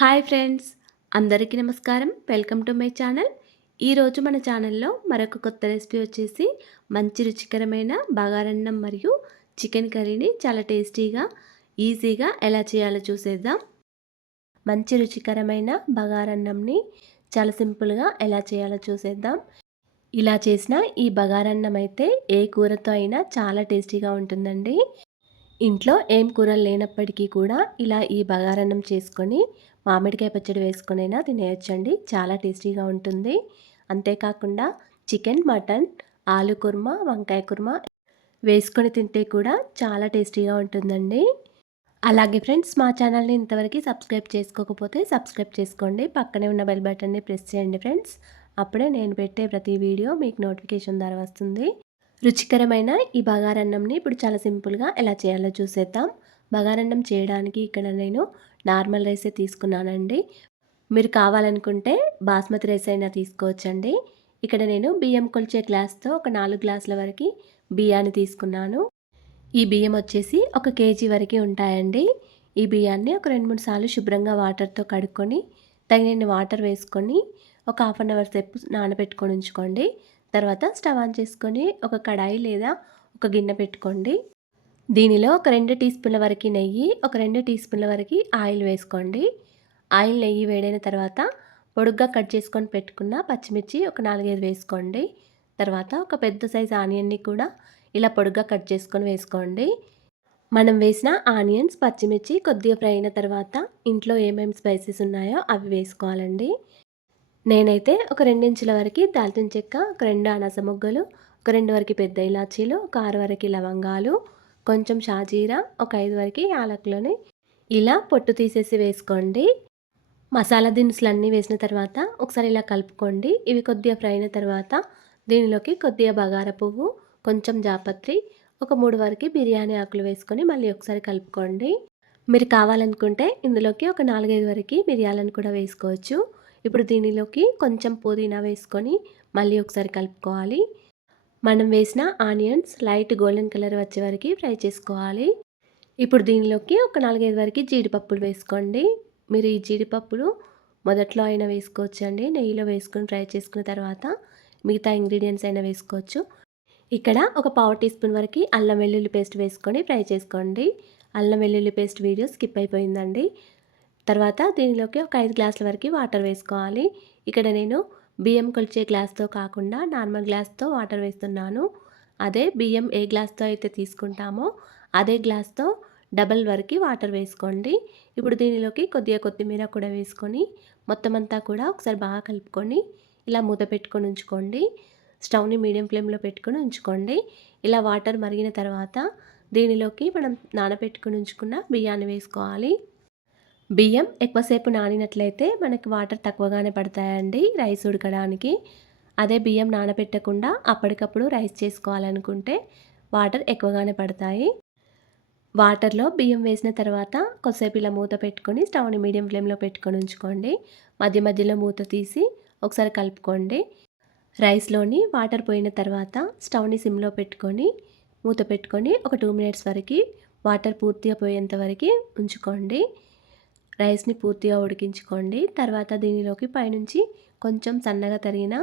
Hi friends, అందరికీ నమస్కారం. Welcome to my channel. ఈరోజు మన ఛానల్లో మరొక కొత్త రెసిపీ వచ్చేసి మంచి రుచికరమైన బగారన్నం మరియు చికెన్ కర్రీని చాలా టేస్టీగా ఈజీగా ఎలా చేయాలో చూసేద్దాం. మంచి రుచికరమైన బగారన్నంని చాలా సింపుల్గా ఎలా చేయాలో చూసేద్దాం. ఇలా చేసిన ఈ బగారన్నం అయితే ఏ కూరతో అయినా చాలా టేస్టీగా ఉంటుందండి. ఇంట్లో ఏం కూరలు లేనప్పటికీ కూడా ఇలా ఈ బగారన్నం చేసుకొని మామిడికాయ పచ్చడి వేసుకొనైనా తినేయొచ్చండి. చాలా టేస్టీగా ఉంటుంది. అంతేకాకుండా చికెన్, మటన్, ఆలు కుర్మా, వంకాయ కుర్మా వేసుకొని తింటే కూడా చాలా టేస్టీగా ఉంటుందండి. అలాగే ఫ్రెండ్స్, మా ఛానల్ని ఇంతవరకు సబ్స్క్రైబ్ చేసుకోకపోతే సబ్స్క్రైబ్ చేసుకోండి. పక్కనే ఉన్న బెల్ బటన్ని ప్రెస్ చేయండి ఫ్రెండ్స్. అప్పుడే నేను పెట్టే ప్రతి వీడియో మీకు నోటిఫికేషన్ ద్వారా వస్తుంది. రుచికరమైన ఈ బగారన్నంని ఇప్పుడు చాలా సింపుల్గా ఎలా చేయాలో చూసేద్దాం. బగారన్నం చేయడానికి ఇక్కడ నేను నార్మల్ రైసే తీసుకున్నానండి. మీరు కావాలనుకుంటే బాస్మతి రైస్ అయినా తీసుకోవచ్చండి. ఇక్కడ నేను బియ్యం కొలిచే గ్లాస్తో ఒక 4 గ్లాసుల వరకు బియ్యాన్ని తీసుకున్నాను. ఈ బియ్యం వచ్చేసి 1 కేజీ వరకు ఉంటాయండి. ఈ బియ్యాన్ని ఒక 2-3 సార్లు శుభ్రంగా వాటర్తో కడుక్కొని తగినన్ని వాటర్ వేసుకొని ఒక హాఫ్ అన్ అవర్ సేపు నానబెట్టుకొని ఉంచుకోండి. తర్వాత స్టవ్ ఆన్ చేసుకొని ఒక కడాయి లేదా ఒక గిన్నె పెట్టుకోండి. దీనిలో ఒక 2 టీ స్పూన్ల వరకు నెయ్యి, ఒక 2 టీ స్పూన్ల వరకు ఆయిల్ వేసుకోండి. ఆయిల్, నెయ్యి వేడైన తర్వాత పొడుగ్గా కట్ చేసుకొని పెట్టుకున్న పచ్చిమిర్చి ఒక 4, 5 వేసుకోండి. తర్వాత ఒక పెద్ద సైజు ఆనియన్ని కూడా ఇలా పొడుగ్గా కట్ చేసుకొని వేసుకోండి. మనం వేసిన ఆనియన్స్, పచ్చిమిర్చి కొద్దిగా ఫ్రై అయిన తర్వాత ఇంట్లో ఏమేమి స్పైసెస్ ఉన్నాయో అవి వేసుకోవాలండి. నేనైతే ఒక 2 ఇంచుల వరకు దాల్చిన చెక్క, ఒక 2 అనాస మొగ్గలు, ఒక 2 వరకు పెద్ద ఇలాచీలు, ఒక 6 వరకు లవంగాలు, కొంచెం షాజీరా, ఒక 5 వరకు యాలకులని ఇలా పొట్టు తీసేసి వేసుకోండి. మసాలా దినుసులన్నీ వేసిన తర్వాత ఒకసారి ఇలా కలుపుకోండి. ఇవి కొద్దిగా ఫ్రై అయిన తర్వాత దీనిలోకి కొద్దిగా బగారా పువ్వు, కొంచెం జాపత్రి, ఒక 3 వరకు బిర్యానీ ఆకులు వేసుకొని మళ్ళీ ఒకసారి కలుపుకోండి. మీరు కావాలనుకుంటే ఇందులోకి ఒక 4, 5 వరకు మిరియాలను కూడా వేసుకోవచ్చు. ఇప్పుడు దీనిలోకి కొంచెం పుదీనా వేసుకొని మళ్ళీ ఒకసారి కలుపుకోవాలి. మనం వేసిన ఆనియన్స్ లైట్ గోల్డెన్ కలర్ వచ్చే వరకు ఫ్రై చేసుకోవాలి. ఇప్పుడు దీనిలోకి ఒక 4, 5 వరకు జీడిపప్పులు వేసుకోండి. మీరు ఈ జీడిపప్పులు మొదట్లో అయినా వేసుకోవచ్చండి. నెయ్యిలో వేసుకొని ఫ్రై చేసుకున్న తర్వాత మిగతా ఇంగ్రీడియంట్స్ అయినా వేసుకోవచ్చు. ఇక్కడ ఒక పావు టీ స్పూన్ వరకు అల్లం వెల్లుల్లి పేస్ట్ వేసుకొని ఫ్రై చేసుకోండి. అల్లం వెల్లుల్లి పేస్ట్ వీడియో స్కిప్ అయిపోయిందండి. తర్వాత దీనిలోకి ఒక 5 గ్లాసుల వరకు వాటర్ వేసుకోవాలి. ఇక్కడ నేను బియ్యం కొలిచే గ్లాస్తో కాకుండా నార్మల్ గ్లాస్తో వాటర్ వేస్తున్నాను. అదే బియ్యం ఏ గ్లాస్తో అయితే తీసుకుంటామో అదే గ్లాస్తో డబల్ వరకు వాటర్ వేసుకోండి. ఇప్పుడు దీనిలోకి కొద్దిగా కొత్తిమీర కూడా వేసుకొని మొత్తం అంతా కూడా ఒకసారి బాగా కలుపుకొని ఇలా మూత పెట్టుకొని ఉంచుకోండి. స్టవ్ని మీడియం ఫ్లేమ్లో పెట్టుకొని ఉంచుకోండి. ఇలా వాటర్ మరిగిన తర్వాత దీనిలోకి మనం నానబెట్టుకొని ఉంచుకున్న బియ్యాన్ని వేసుకోవాలి. బియ్యం ఎక్కువసేపు నానినట్లయితే మనకి వాటర్ తక్కువగానే పడతాయండి రైస్ ఉడకడానికి. అదే బియ్యం నానబెట్టకుండా అప్పటికప్పుడు రైస్ చేసుకోవాలనుకుంటే వాటర్ ఎక్కువగానే పడతాయి. వాటర్లో బియ్యం వేసిన తర్వాత కొద్దిసేపు ఇలా మూత పెట్టుకొని స్టవ్ని మీడియం ఫ్లేమ్లో పెట్టుకొని ఉంచుకోండి. మధ్య మధ్యలో మూత తీసి ఒకసారి కలుపుకోండి. రైస్లోని వాటర్ పోయిన తర్వాత స్టవ్ని సిమ్లో పెట్టుకొని మూత పెట్టుకొని ఒక 2 మినిట్స్ వరకు వాటర్ పూర్తిగా పోయేంత వరకు ఉంచుకోండి. రైస్ని పూర్తిగా ఉడికించుకోండి. తర్వాత దీనిలోకి పైనుంచి కొంచెం సన్నగా తరిగిన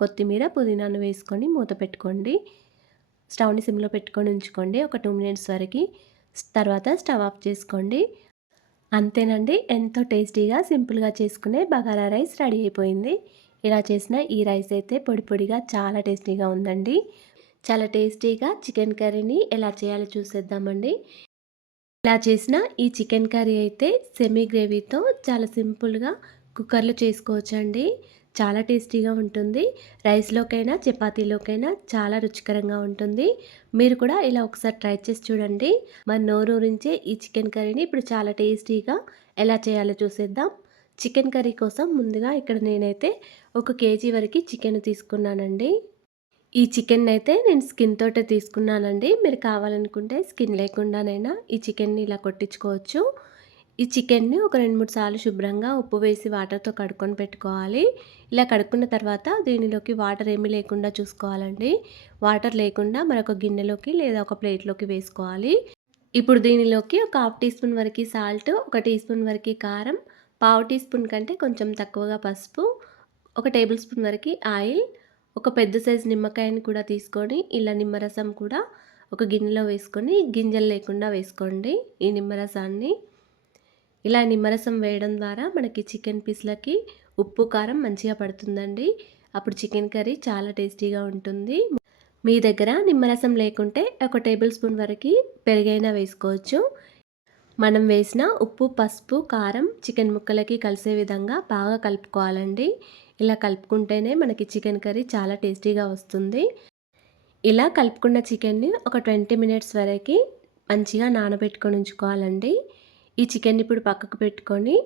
కొత్తిమీర, పుదీనాను వేసుకొని మూత పెట్టుకోండి. స్టవ్ని సిమ్లో పెట్టుకొని ఉంచుకోండి ఒక 2 మినిట్స్ వరకు. తర్వాత స్టవ్ ఆఫ్ చేసుకోండి. అంతేనండి, ఎంతో టేస్టీగా సింపుల్గా చేసుకునే బగారా రైస్ రెడీ అయిపోయింది. ఇలా చేసిన ఈ రైస్ అయితే పొడి పొడిగా చాలా టేస్టీగా ఉందండి. చాలా టేస్టీగా చికెన్ కర్రీని ఎలా చేయాలో చూసేద్దామండి. ఇలా చేసిన ఈ చికెన్ కర్రీ అయితే సెమీ గ్రేవీతో చాలా సింపుల్గా కుక్కర్లో చేసుకోవచ్చండి. చాలా టేస్టీగా ఉంటుంది. రైస్లోకైనా చపాతీలోకైనా చాలా రుచికరంగా ఉంటుంది. మీరు కూడా ఇలా ఒకసారి ట్రై చేసి చూడండి. మరి నోరూరించే ఈ చికెన్ కర్రీని ఇప్పుడు చాలా టేస్టీగా ఎలా చేయాలో చూసేద్దాం. చికెన్ కర్రీ కోసం ముందుగా ఇక్కడ నేనైతే 1 కేజీ వరకు చికెన్ తీసుకున్నానండి. ఈ చికెన్ అయితే నేను స్కిన్ తోటే తీసుకున్నానండి. మీరు కావాలనుకుంటే స్కిన్ లేకుండానైనా ఈ చికెన్ని ఇలా కొట్టించుకోవచ్చు. ఈ చికెన్ని ఒక 2, 3 సార్లు శుభ్రంగా ఉప్పు వేసి వాటర్తో కడుక్కొని పెట్టుకోవాలి. ఇలా కడుక్కున్న తర్వాత దీనిలోకి వాటర్ ఏమీ లేకుండా చూసుకోవాలండి. వాటర్ లేకుండా మరొక గిన్నెలోకి లేదా ఒక ప్లేట్లోకి వేసుకోవాలి. ఇప్పుడు దీనిలోకి ఒక హాఫ్ టీ స్పూన్ వరకు సాల్ట్, ఒక టీ స్పూన్ వరకు కారం, పావు టీ స్పూన్ కంటే కొంచెం తక్కువగా పసుపు, ఒక టేబుల్ స్పూన్ వరకు ఆయిల్, ఒక పెద్ద సైజు నిమ్మకాయని కూడా తీసుకొని ఇలా నిమ్మరసం కూడా ఒక గిన్నెలో వేసుకొని గింజలు లేకుండా వేసుకోండి ఈ నిమ్మరసాన్ని. ఇలా నిమ్మరసం వేయడం ద్వారా మనకి చికెన్ పీస్లకి ఉప్పు కారం మంచిగా పడుతుందండి. అప్పుడు చికెన్ కర్రీ చాలా టేస్టీగా ఉంటుంది. మీ దగ్గర నిమ్మరసం లేకుంటే ఒక టేబుల్ స్పూన్ వరకు పెరుగైనా వేసుకోవచ్చు. మనం వేసిన ఉప్పు, పసుపు, కారం చికెన్ ముక్కలకి కలిసే విధంగా బాగా కలుపుకోవాలండి. ఇలా కలుపుకుంటేనే మనకి చికెన్ కర్రీ చాలా టేస్టీగా వస్తుంది. ఇలా కలుపుకున్న చికెన్ని ఒక 20 మినిట్స్ వరకు మంచిగా నానబెట్టుకొని ఉంచుకోవాలండి. ఈ చికెన్ ఇప్పుడు పక్కకు పెట్టుకొని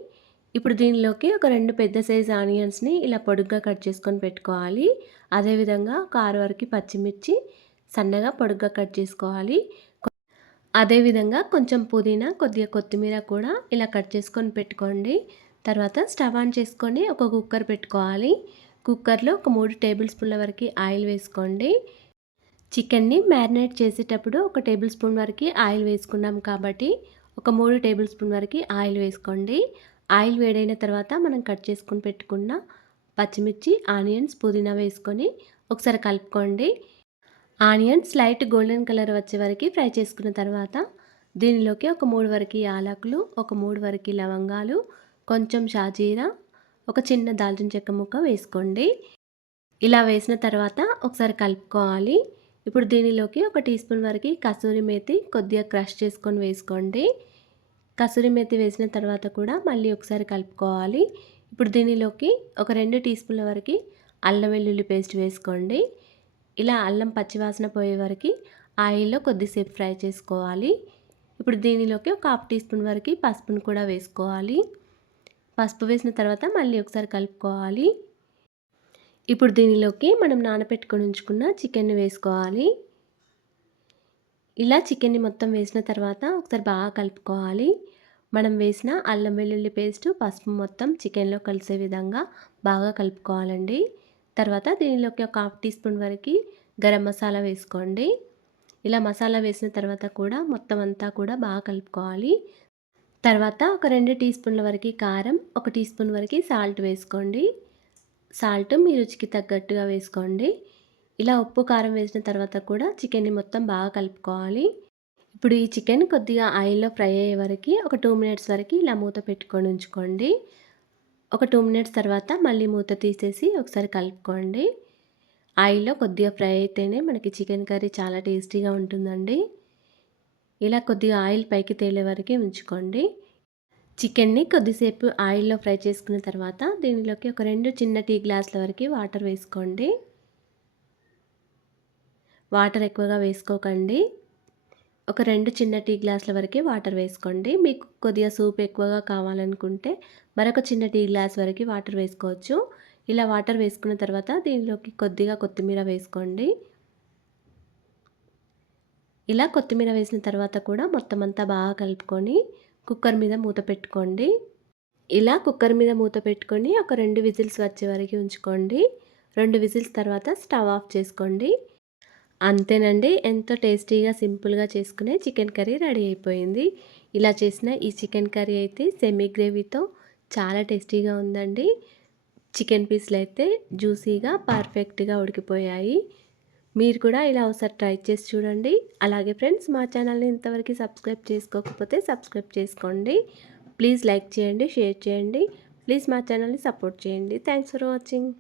ఇప్పుడు దీనిలోకి ఒక 2 పెద్ద సైజు ఆనియన్స్ని ఇలా పొడుగ్గా కట్ చేసుకొని పెట్టుకోవాలి. అదేవిధంగా ఒక 6 వరకు పచ్చిమిర్చి సన్నగా పొడుగ్గా కట్ చేసుకోవాలి. అదేవిధంగా కొంచెం పుదీనా, కొద్దిగా కొత్తిమీర కూడా ఇలా కట్ చేసుకొని పెట్టుకోండి. తర్వాత స్టవ్ ఆన్ చేసుకొని ఒక కుక్కర్ పెట్టుకోవాలి. కుక్కర్లో ఒక 3 టేబుల్ స్పూన్ల వరకు ఆయిల్ వేసుకోండి. చికెన్ని మ్యారినేట్ చేసేటప్పుడు ఒక టేబుల్ స్పూన్ వరకు ఆయిల్ వేసుకున్నాం కాబట్టి ఒక 3 టేబుల్ స్పూన్ వరకు ఆయిల్ వేసుకోండి. ఆయిల్ వేడైన తర్వాత మనం కట్ చేసుకొని పెట్టుకున్న పచ్చిమిర్చి, ఆనియన్స్, పుదీనా వేసుకొని ఒకసారి కలుపుకోండి. ఆనియన్స్ లైట్ గోల్డెన్ కలర్ వచ్చే వరకు ఫ్రై చేసుకున్న తర్వాత దీనిలోకి ఒక 3 వరకు యాలకులు, ఒక 3 వరకు లవంగాలు, కొంచెం షాజీరా, ఒక చిన్న దాల్చిన చెక్క ముక్క వేసుకోండి. ఇలా వేసిన తర్వాత ఒకసారి కలుపుకోవాలి. ఇప్పుడు దీనిలోకి ఒక టీ స్పూన్ వరకు కసూరి మేతి కొద్దిగా క్రష్ చేసుకొని వేసుకోండి. కసూరి మేతి వేసిన తర్వాత కూడా మళ్ళీ ఒకసారి కలుపుకోవాలి. ఇప్పుడు దీనిలోకి ఒక 2 టీ స్పూన్ల వరకు అల్లం వెల్లుల్లి పేస్ట్ వేసుకోండి. ఇలా అల్లం పచ్చివాసన పోయే వరకు ఆయిల్లో కొద్దిసేపు ఫ్రై చేసుకోవాలి. ఇప్పుడు దీనిలోకి ఒక హాఫ్ టీ స్పూన్ వరకు పసుపును కూడా వేసుకోవాలి. పసుపు వేసిన తర్వాత మళ్ళీ ఒకసారి కలుపుకోవాలి. ఇప్పుడు దీనిలోకి మనం నానబెట్టుకొని ఉంచుకున్న చికెన్ని వేసుకోవాలి. ఇలా చికెన్ని మొత్తం వేసిన తర్వాత ఒకసారి బాగా కలుపుకోవాలి. మనం వేసిన అల్లం వెల్లుల్లి పేస్ట్, పసుపు మొత్తం చికెన్లో కలిసే విధంగా బాగా కలుపుకోవాలండి. తర్వాత దీనిలోకి ఒక హాఫ్ టీ స్పూన్ వరకు గరం మసాలా వేసుకోండి. ఇలా మసాలా వేసిన తర్వాత కూడా మొత్తం అంతా కూడా బాగా కలుపుకోవాలి. తర్వాత ఒక 2 టీ స్పూన్ల వరకు కారం, ఒక టీ స్పూన్ వరకు సాల్ట్ వేసుకోండి. సాల్ట్ మీ రుచికి తగ్గట్టుగా వేసుకోండి. ఇలా ఉప్పు, కారం వేసిన తర్వాత కూడా చికెన్ని మొత్తం బాగా కలుపుకోవాలి. ఇప్పుడు ఈ చికెన్ కొద్దిగా ఆయిల్లో ఫ్రై అయ్యే వరకు ఒక 2 మినిట్స్ వరకు ఇలా మూత పెట్టుకొని ఉంచుకోండి. ఒక 2 మినిట్స్ తర్వాత మళ్ళీ మూత తీసేసి ఒకసారి కలుపుకోండి. ఆయిల్లో కొద్దిగా ఫ్రై అయితేనే మనకి చికెన్ కర్రీ చాలా టేస్టీగా ఉంటుందండి. ఇలా కొద్దిగా ఆయిల్ పైకి తేలే వరకు ఉంచుకోండి. చికెన్ని కొద్దిసేపు ఆయిల్లో ఫ్రై చేసుకున్న తర్వాత దీనిలోకి ఒక 2 చిన్న టీ గ్లాసుల వరకు వాటర్ వేసుకోండి. వాటర్ ఎక్కువగా వేసుకోకండి. ఒక 2 చిన్న టీ గ్లాసుల వరకు వాటర్ వేసుకోండి. మీకు కొద్దిగా సూప్ ఎక్కువగా కావాలనుకుంటే మరొక చిన్న టీ గ్లాస్ వరకు వాటర్ వేసుకోవచ్చు. ఇలా వాటర్ వేసుకున్న తర్వాత దీనిలోకి కొద్దిగా కొత్తిమీర వేసుకోండి. ఇలా కొత్తిమీర వేసిన తర్వాత కూడా మొత్తం అంతా బాగా కలుపుకొని కుక్కర్ మీద మూత పెట్టుకోండి. ఇలా కుక్కర్ మీద మూత పెట్టుకొని ఒక 2 విజిల్స్ వచ్చే వరకు ఉంచుకోండి. 2 విజిల్స్ తర్వాత స్టవ్ ఆఫ్ చేసుకోండి. అంతేనండి, ఎంతో టేస్టీగా సింపుల్గా చేసుకునే చికెన్ కర్రీ రెడీ అయిపోయింది. ఇలా చేసిన ఈ చికెన్ కర్రీ అయితే సెమీ గ్రేవీతో చాలా టేస్టీగా ఉందండి. చికెన్ పీస్లు అయితే జ్యూసీగా పర్ఫెక్ట్గా ఉడికిపోయాయి. మీరు కూడా ఇలా ఒకసారి ట్రై చేసి చూడండి. అలాగే ఫ్రెండ్స్, మా ఛానల్ని ఇంతవరకు సబ్స్క్రైబ్ చేసుకోకపోతే సబ్స్క్రైబ్ చేసుకోండి. ప్లీజ్ లైక్ చేయండి, షేర్ చేయండి. ప్లీజ్ మా ఛానల్ని సపోర్ట్ చేయండి. Thanks for watching.